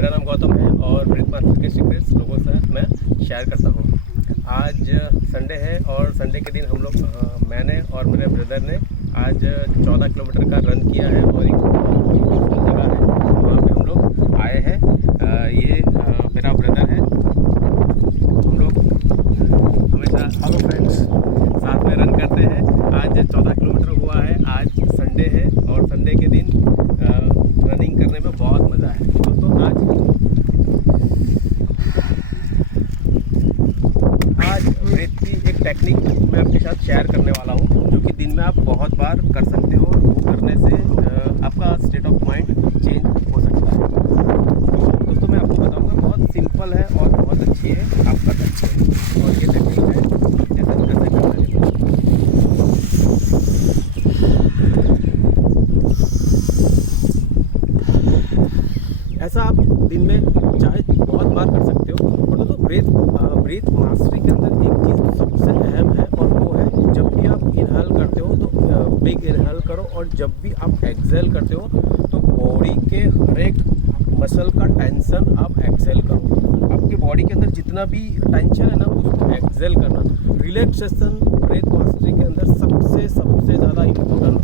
मेरा नाम गौतम है और ब्रीथ मास्टर के सीक्रेट्स लोगों के साथ मैं शेयर करता हूँ। आज संडे है और संडे के दिन हम लोग मैंने और मेरे ब्रदर ने आज 14 किलोमीटर का रन किया है और एक जगह है वहाँ पे हम लोग आए हैं। ये मेरा ब्रदर है। हम लोग हमेशा हेलो फ्रेंड्स साथ में रन करते हैं। आज 14 किलोमीटर हुआ है। आज संडे है और संडे के दिन रनिंग करने में बहुत मज़ा है दोस्तों। आज ब्रीथ की एक टेक्निक मैं आपके साथ शेयर करने वाला हूँ जो कि दिन में आप बहुत बार कर सकते हो और वो करने से आपका स्टेट ऑफ माइंड चेंज हो सकता है। दोस्तों मैं आपको बताऊँगा, बहुत सिंपल है और बहुत अच्छी है, आप कर सकते हैं। और ये टेक्निक है ऐसा कैसे करना है। ऐसा आप दिन में चाहे बहुत बार कर सकते हो। और दोस्तों ब्रीथ मास्टरी के अंदर एक चीज़ सबसे अहम है और वो है जब भी आप इनहेल करते हो तो बिग इनहेल करो और जब भी आप एक्सहेल करते हो तो बॉडी के हर एक मसल का टेंशन आप एक्सहेल करो। आपके बॉडी के अंदर जितना भी टेंशन है ना उसको एक्सहेल करना। रिलैक्सेशन ब्रीथ मास्टरी के अंदर सबसे ज़्यादा इम्पोर्टेंट